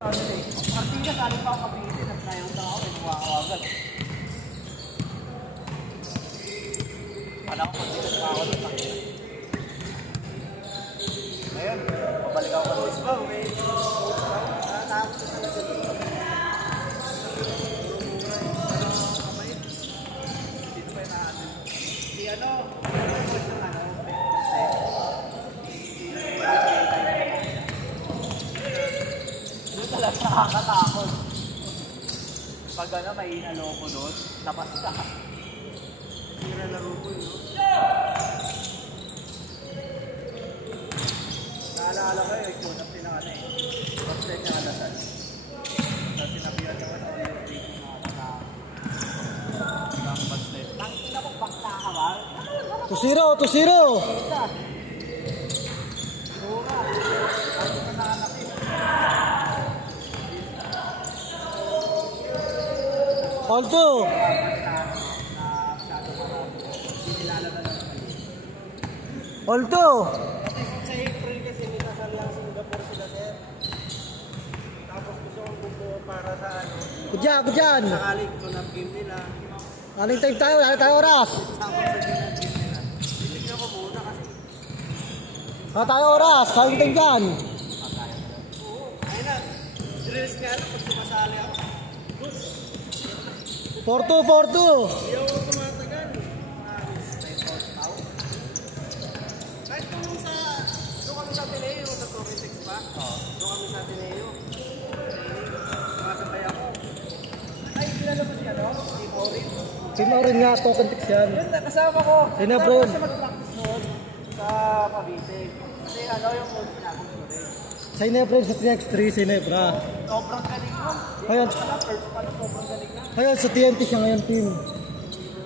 Partida, kali pa ako kapitin at nayang tao, inuwakawagan. Wala ko partida sa ako ng pakita. Ngayon, pabalik ako ng isba, okay? Nakakot sa talaga dito. Dito pa yung natin. Di ano, nakakatakot. Pag ano, may inaloko doon, tapas ka. Sira laro ko yun. Naalala ko yung tune-up din ng ano eh. Basta niya alasal. Tapos sinabihan yung ano, yung rating na nakatakot. Ang baslet. Tangin ako, bakta ka ba? 2-0, 2-0! Alto! Alto! Sa April kasi nilasal lang Singapore sila, sir. Tapos gusto kong bumuo para sa ano. Kudyan! Sakaling tune-up game nila. Aling time tayo, aling tayo oras! Tapos sa tune-up game nila. Binigyan ko muna kasi. Tayo oras, aling time dyan! Oo, ayun na. Drills nga ano, pag sumasali ako. 4-2, 4-2! Hindi ako tumatagal. Kahit kung sa... Doon kami sa Ateneo, sa Torrentex pa. Doon kami sa Ateneo. Sumasabay ako. Ay, kilala mo siya, no? Si Maureen. Si Maureen nga, token text yan. Yun, kasama ko. Sinabron. Kasama siya mag-practice noon sa Cavite. Kasi ano yung coach niya, coach ko rin. Sa Inebra, sa 3x3, sa Inebra. Sobrang galing mo. Ayun. First pa na sobrang galing na. Ayun, sa TNT siya ngayon, team.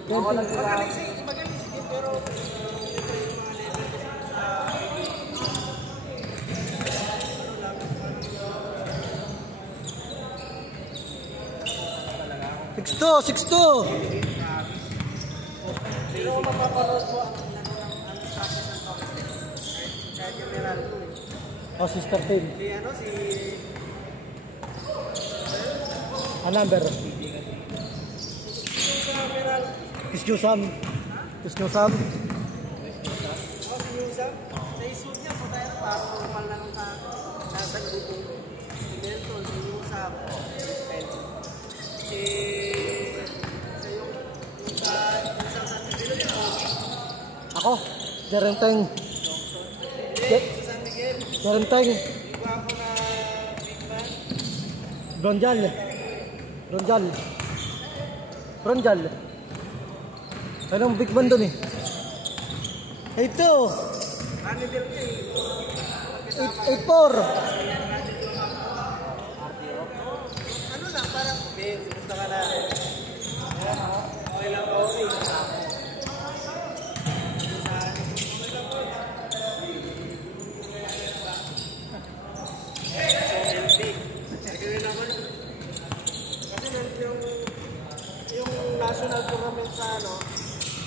Ako lang sila. Magaling si Kim, pero siyempre yung mga level kasi sa 6-2, 6-2! pero mapapanood mo ang practice ng Toxic. Kahit yung Meralco eh. O, sister team. Si ano, si... A number. Yung sa Meralco. Kisnusam. Kisnusam. Oh, si Yusam. Sa isod niya, po tayo parang normal lang sa nasa grupo. Si Melton, si Yusam, si Spencer. Si... Sa yung sa San Miguel, yung Ogi. Ako, Jerenteng. Hindi, sa San Miguel. Jerenteng. Yung gwapo na big man. Bronjal. Bronjal. Bronjal. Anong big man dun eh? Ito! Ano din niya eh. 8-4! Ano lang, parang Ben, gusto ka na. Ayan o. Okay lang ba? Okay. So healthy. Gawin naman. Kasi yung national tournament sa ano,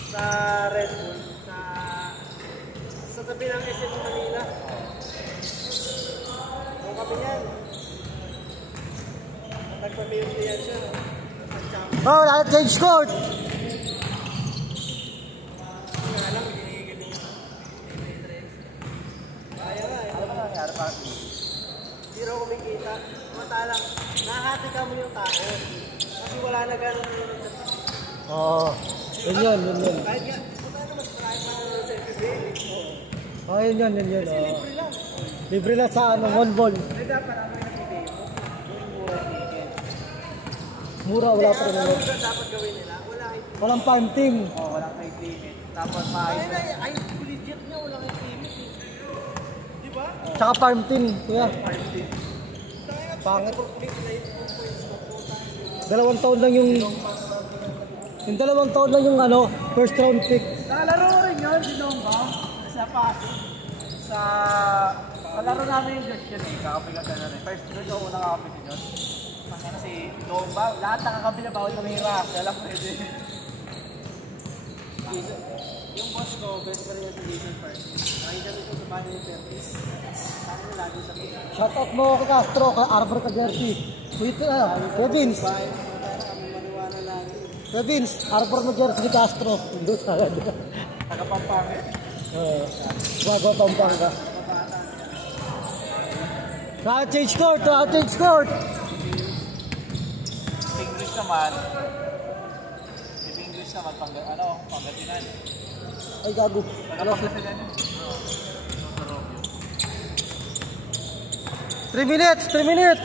sa Red Bull, sa tabi ng SM Manila. Kung kami yan. Nagpamilya yan siya. Oh, lahat change court! Kaya lang, ginigil niya. Kaya nga, ano ba nangyari pa? Hindi raw kumikita. Matalang, nakahati ka mo yung tao. Kasi wala na ganun yung Oo. Yun yun. kahit nga, matalang mas marami pa ng selfie. Oh, yun. Kasi libre lang. Libre lang sa ano, 1 ball. May dapat ang mga video mo. Yung mura ticket. Mura, wala pa rin. Ang dapat gawin nila, wala kayo. Walang farm team. Oo, walang kayo limit. Tapos maayos. Ay, legit niya, walang kayo limit. Di ba? Tsaka farm team, kuya. Pangit. 2 taon lang yung... Yung 2 taon lang yung ano, first round pick. Nalaro rin yun, si Lomba, sa Pasig. Sa... Kalaro namin yung Dutch yun eh, kakapigat na rin. First Dutch ako unang kakapit yun. Kasi si Lomba, lahat nakakapit na bawal kamihira. Kaya lang pwede. Yung boss ko, best friend niya sa Jason Park. Nakita nito sa bahay ni Pertis. Sabi niya lagi sa mga. Shoutout mo kay Castro, kay Arbor ka jersey. Kuya Vince. Bahay na kami maniwala lagi. Kuya Vince, Arbor mo jersey ni Castro. Hindi sagad. Taga-Pampanga. Bago Pampanga. Change court, change court. English naman. If English naman, Pangasinan. Ay, gago. Pangasinan yun. 3 minutes, 3 minutes.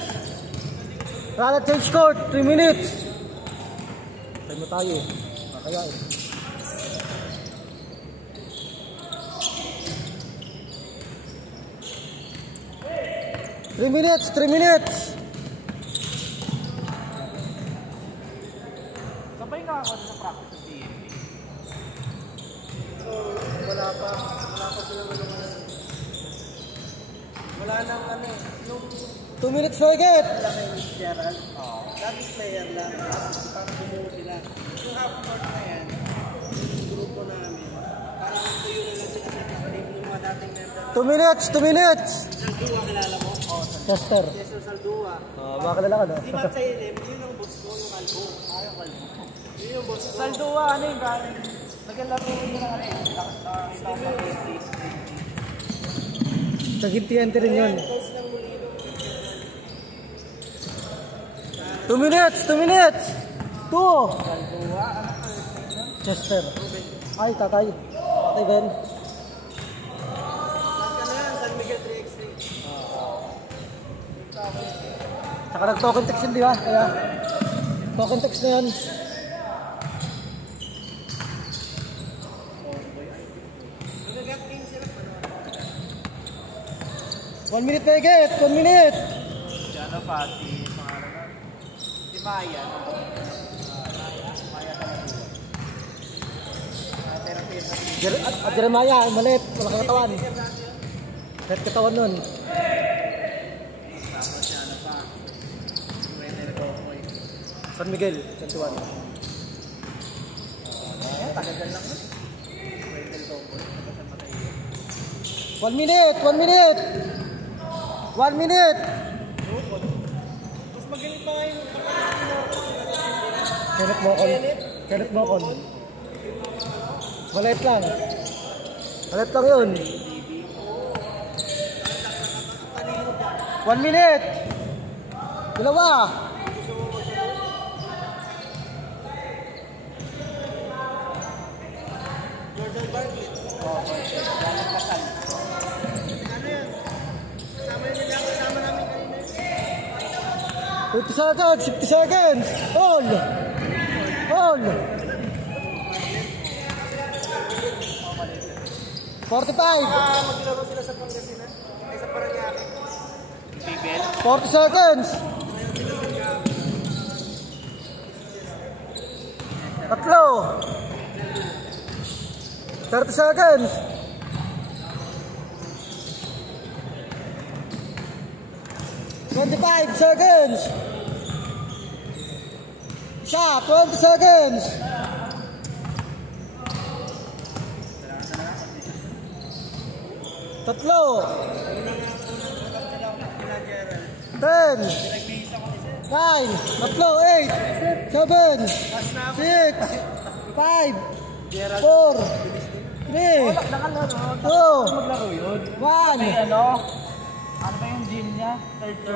Rala change court, 3 minutes. Tayo mo tayo. Kaya eh. 3 minutes, 3 minutes. Sabay nga ako sa practice sa TNT. So, wala pa silang wala nang ano, yung 2 minutes forget. wala kay Miss Gerald. Dati player lang, parang bumuo sila. Yung half court na yan, yung grupo namin, parang ito yung nagsigasip yung mga dating member. 2 minutes, 2 minutes. Saldua, kilala mo? Chester. Cesar Saldua. Makalala ka na. Di ba sa ilim, yun ang boss ko, yung Albo. Yung Albo. Yun yung boss ko. Saldua, ano yung galing? Naglalaro nyo na ano yun. Nakita ko sa TNT. Sa TNT rin yun. Coach ng Molino. 2 minutes, 2 minutes. 2. Saldua, ano ka? Chester. Ay, tatay. Tatay Ben. Lahat ka na yan, San Miguel 3x3. Saka nag-token text yun, di ba? Kaya, token text na yan. Nagagat king sila. 1 minute na higit, 1 minute. Si ano pa, si pangalan na. Si Maya. Maya talaga. Jeremiah, malit. Malaki katawan. Kahit katawan nun. Tapos si ano pa. Si Wendell Gopoy. San Miguel, Santuan. Tagagal lang yun. Wendell Gopoy. Tagagal matay. 1 minute, 1 minute. 1 minute. Mas magaling pa ngayon. Kenneth Mocon. Kenneth Mocon. Malit lang. Malit lang yun. 1 minute. Dalawa. Jordan Bartlett. Galing Kasal. Ano yan? Kasama namin kanina. 50 seconds, 50 seconds. All. All. 45. Maglaro sila sa Pangasinan. Ay, sa Paranaque. Bibel. 40 seconds. Tatlo. 30 seconds. 25 seconds. Isa, 20 seconds. Tatlo. 10. 9. Tatlo. 8. 7. 6. 5. 4. 3. Nakalaro. 2. Maglaro yun. 1. Ano? Ano ba yung gym niya? Third floor?